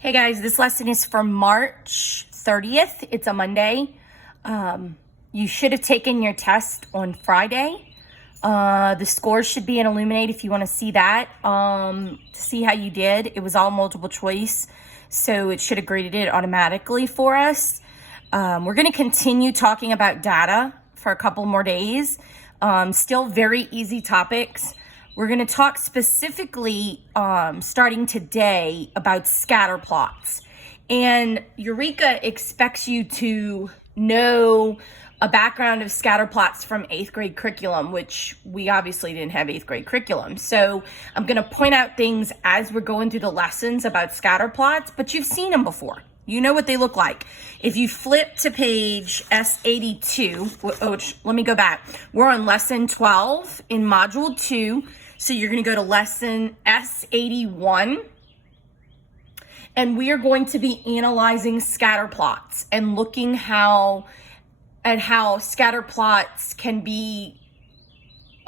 Hey guys, this lesson is for March 30th. It's a Monday. You should have taken your test on Friday. The scores should be in Illuminate if you want to see that, to see how you did. It was all multiple choice, so it should have graded it automatically for us. We're going to continue talking about data for a couple more days. Still very easy topics. We're going to talk specifically, starting today, about scatter plots. And Eureka expects you to know a background of scatter plots from 8th grade curriculum, which we obviously didn't have 8th grade curriculum. So I'm going to point out things as we're going through the lessons about scatter plots, but you've seen them before. You know what they look like. If you flip to page S82, let me go back. We're on lesson 12 in module 2. So you're going to go to lesson S81. And we are going to be analyzing scatter plots and looking how scatter plots can be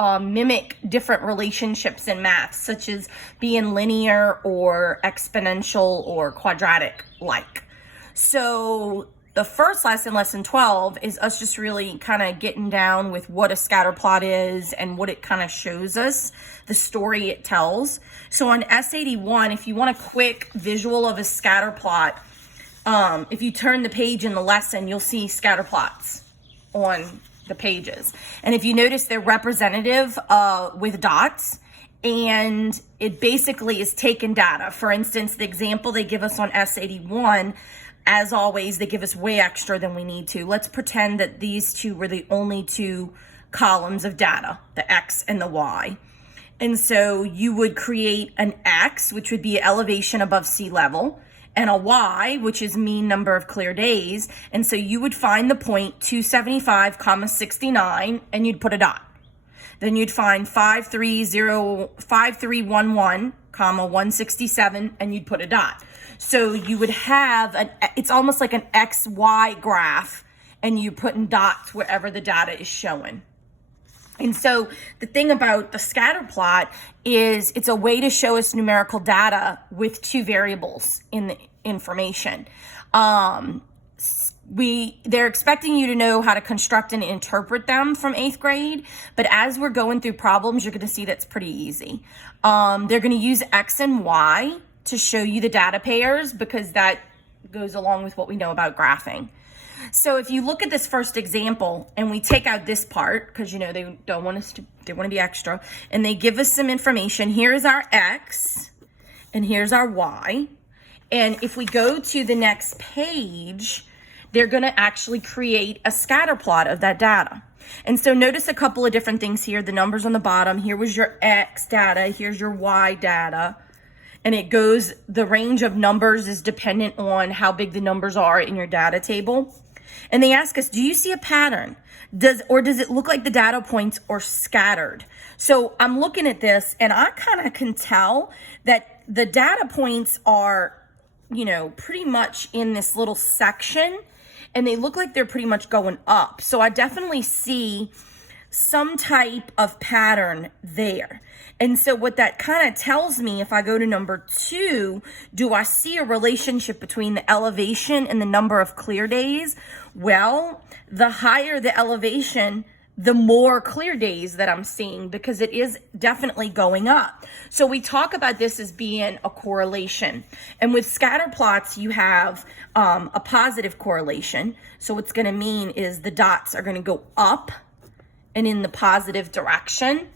mimic different relationships in math, such as being linear or exponential or quadratic like. So the first lesson, lesson 12, is us just really kind of getting down with what a scatter plot is and what it kind of shows us, the story it tells. So on S81, if you want a quick visual of a scatter plot, if you turn the page in the lesson, you'll see scatter plots on the pages. And if you notice, they're representative with dots, and it basically is taken data. For instance, the example they give us on S81, as always, they give us way extra than we need to. Let's pretend that these two were the only two columns of data, the X and the Y. And so you would create an X, which would be elevation above sea level, and a Y, which is mean number of clear days. And so you would find the point 275, 69, and you'd put a dot. Then you'd find 5311, 167, and you'd put a dot. So you would have it's almost like an XY graph, and you put in dots wherever the data is showing. And so the thing about the scatter plot is it's a way to show us numerical data with two variables in the information. They're expecting you to know how to construct and interpret them from 8th grade, but as we're going through problems, you're going to see that's pretty easy. They're going to use X and Y to show you the data pairs, because that goes along with what we know about graphing. So if you look at this first example and we take out this part, because they don't want us to, they want to be extra, and they give us some information. Here's our X and here's our Y. And if we go to the next page, they're going to actually create a scatter plot of that data. And so notice a couple of different things here. The numbers on the bottom. Here was your X data. Here's your Y data. And it goes, the range of numbers is dependent on how big the numbers are in your data table. And they ask us, do you see a pattern? Does it look like the data points are scattered? So I'm looking at this and I kind of can tell that the data points are, pretty much in this little section, and they look like they're pretty much going up. So I definitely see some type of pattern there. And so what that kind of tells me, if I go to number 2, do I see a relationship between the elevation and the number of clear days? Well, the higher the elevation, the more clear days that I'm seeing, because it is definitely going up. So we talk about this as being a correlation. And with scatter plots, you have a positive correlation. So what's going to mean is the dots are going to go up and in the positive direction.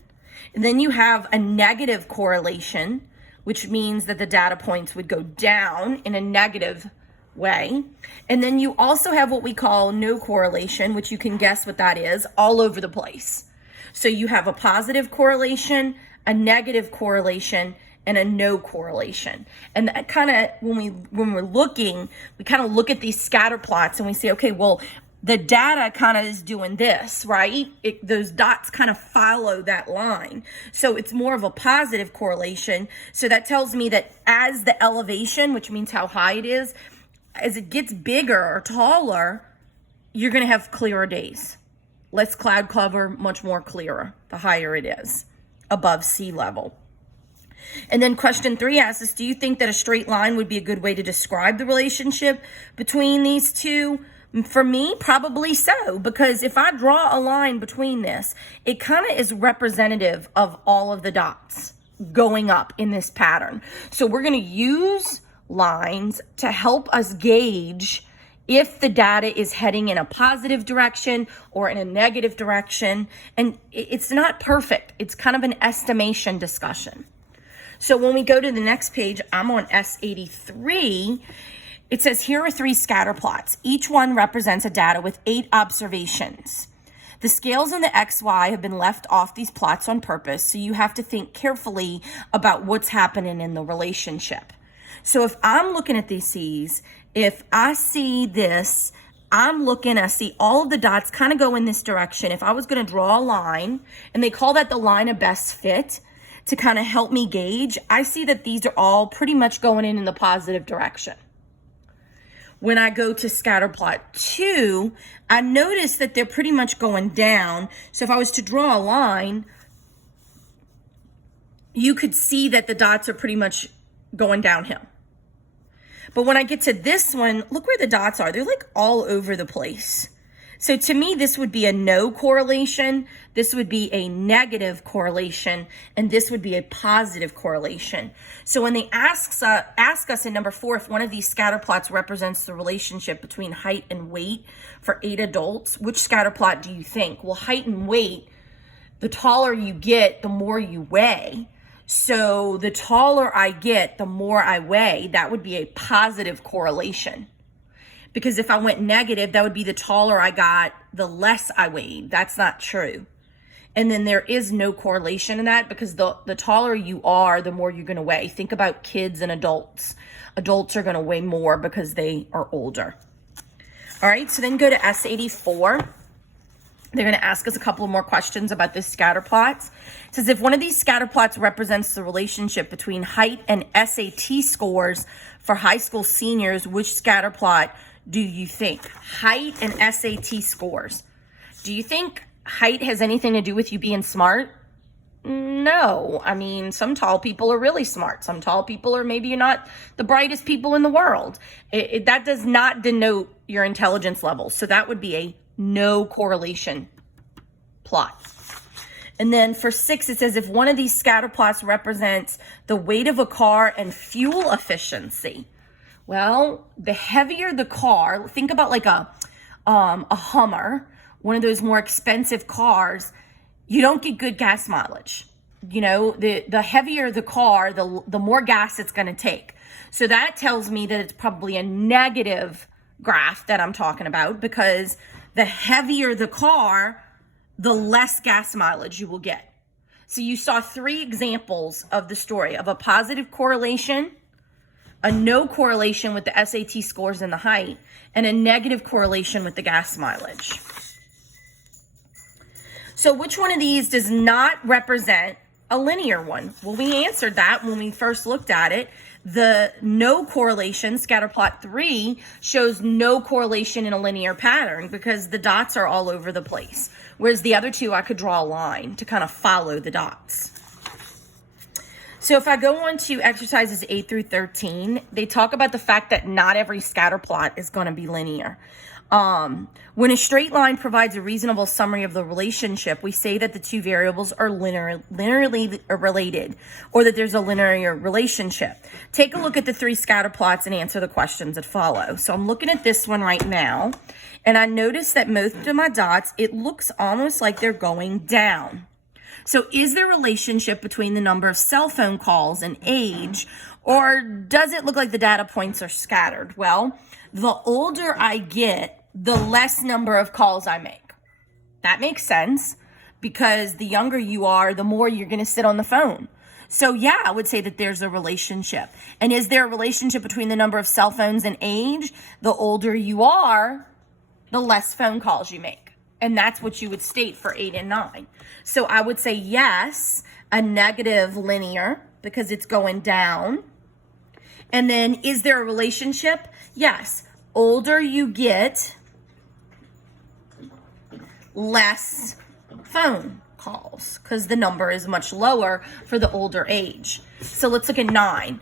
And then you have a negative correlation, which means that the data points would go down in a negative way. And then you also have what we call no correlation, which you can guess what that is, all over the place. So you have a positive correlation, a negative correlation, and a no correlation. And that kind of, when we're looking, we kind of look at these scatter plots and we say, okay, well, the data kind of is doing this, right? Those dots kind of follow that line. So it's more of a positive correlation. So that tells me that as the elevation, which means how high it is, as it gets bigger or taller, you're going to have clearer days. Less cloud cover, much more clearer, the higher it is above sea level. And then question 3 asks us, do you think that a straight line would be a good way to describe the relationship between these two? For me, probably so, because if I draw a line between this, it kind of is representative of all of the dots going up in this pattern. So we're going to use lines to help us gauge if the data is heading in a positive direction or in a negative direction. And it's not perfect. It's kind of an estimation discussion. So when we go to the next page, I'm on S83. It says, here are 3 scatter plots. Each one represents a data with 8 observations. The scales and the XY have been left off these plots on purpose, so you have to think carefully about what's happening in the relationship. So if I'm looking at these, if I see this, I see all of the dots kind of go in this direction. If I was going to draw a line, and they call that the line of best fit to kind of help me gauge, I see that these are all pretty much going in the positive direction. When I go to scatter plot 2, I notice that they're pretty much going down. So if I was to draw a line, you could see that the dots are pretty much going downhill. But when I get to this one, look where the dots are. They're like all over the place. So to me, this would be a no correlation. This would be a negative correlation. And this would be a positive correlation. So when they ask us in number 4, if one of these scatter plots represents the relationship between height and weight for 8 adults, which scatter plot do you think? Well, height and weight, the taller you get, the more you weigh. So the taller I get, the more I weigh. That would be a positive correlation. Because if I went negative, that would be the taller I got, the less I weighed. That's not true. And then there is no correlation in that, because the taller you are, the more you're going to weigh. Think about kids and adults. Adults are going to weigh more because they are older. All right, so then go to S84. They're going to ask us a couple more questions about this scatter plots. It says, if one of these scatter plots represents the relationship between height and SAT scores for high school seniors, which scatter plot do you think? Height and SAT scores. Do you think height has anything to do with you being smart? No. I mean, some tall people are really smart. Some tall people are maybe you're not the brightest people in the world. That does not denote your intelligence level. So that would be a no correlation plot. And then for 6, it says, if one of these scatter plots represents the weight of a car and fuel efficiency. Well, the heavier the car, think about like a Hummer, one of those more expensive cars, you don't get good gas mileage. You know, the heavier the car, the more gas it's going to take. So that tells me that it's probably a negative graph that I'm talking about, because the heavier the car, the less gas mileage you will get. So you saw 3 examples of the story of a positive correlation, a no correlation with the SAT scores and the height, and a negative correlation with the gas mileage. So which one of these does not represent a linear one? Well, we answered that when we first looked at it. The no correlation, scatter plot 3, shows no correlation in a linear pattern because the dots are all over the place. Whereas the other 2, I could draw a line to kind of follow the dots. So if I go on to exercises 8 through 13, they talk about the fact that not every scatter plot is going to be linear. When a straight line provides a reasonable summary of the relationship, we say that the 2 variables are linearly related, or that there's a linear relationship. Take a look at the 3 scatter plots and answer the questions that follow. So I'm looking at this one right now, and I notice that most of my dots, it looks almost like they're going down. So is there a relationship between the number of cell phone calls and age, or does it look like the data points are scattered? Well, the older I get, the less number of calls I make. That makes sense, because the younger you are, the more you're going to sit on the phone. So yeah, I would say that there's a relationship. And is there a relationship between the number of cell phones and age? The older you are, the less phone calls you make. And that's what you would state for 8 and 9. So I would say yes, a negative linear, because it's going down. And then is there a relationship? Yes. Older you get, less phone calls because the number is much lower for the older age. So let's look at 9.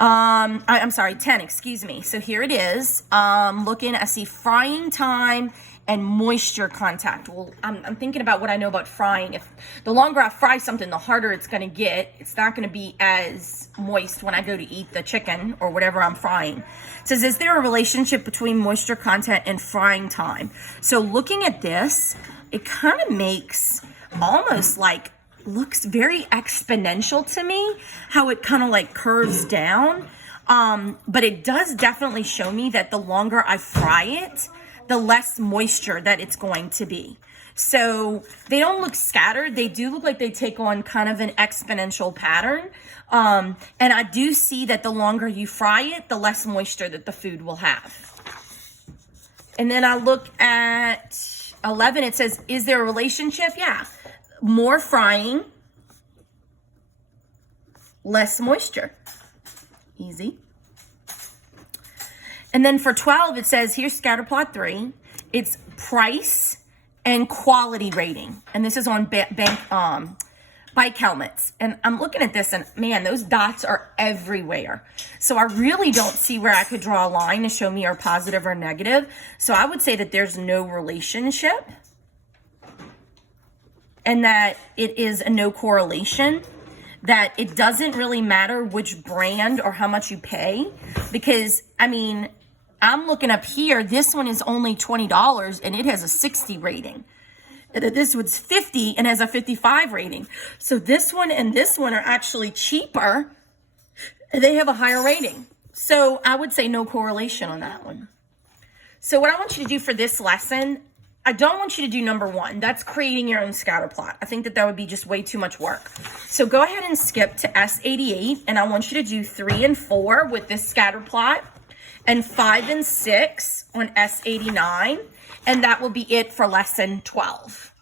I'm sorry, 10, excuse me. So here it is. Looking, I see frying time and moisture contact. Well, I'm thinking about what I know about frying. If the longer I fry something, the harder it's going to get. It's not going to be as moist when I go to eat the chicken or whatever I'm frying. It says, is there a relationship between moisture content and frying time? So looking at this, it kind of makes almost like, looks very exponential to me, how it kind of like curves down. But it does definitely show me that the longer I fry it, the less moisture that it's going to be. So they don't look scattered. They do look like they take on kind of an exponential pattern. And I do see that the longer you fry it, the less moisture that the food will have. And then I look at 11. It says, is there a relationship? Yeah. More frying, less moisture. Easy. And then for 12, it says, here's scatter plot 3. It's price and quality rating. And this is on bike helmets. And I'm looking at this and man, those dots are everywhere. So I really don't see where I could draw a line to show me are positive or negative. So I would say that there's no relationship and that it is a no correlation, that it doesn't really matter which brand or how much you pay. Because, I mean, I'm looking up here, this one is only $20 and it has a 60 rating. This one's 50 and has a 55 rating. So this one and this one are actually cheaper. They have a higher rating. So I would say no correlation on that one. So what I want you to do for this lesson, I don't want you to do number 1. That's creating your own scatter plot. I think that that would be just way too much work. So go ahead and skip to S88, and I want you to do 3 and 4 with this scatter plot, and 5 and 6 on S89, and that will be it for lesson 12.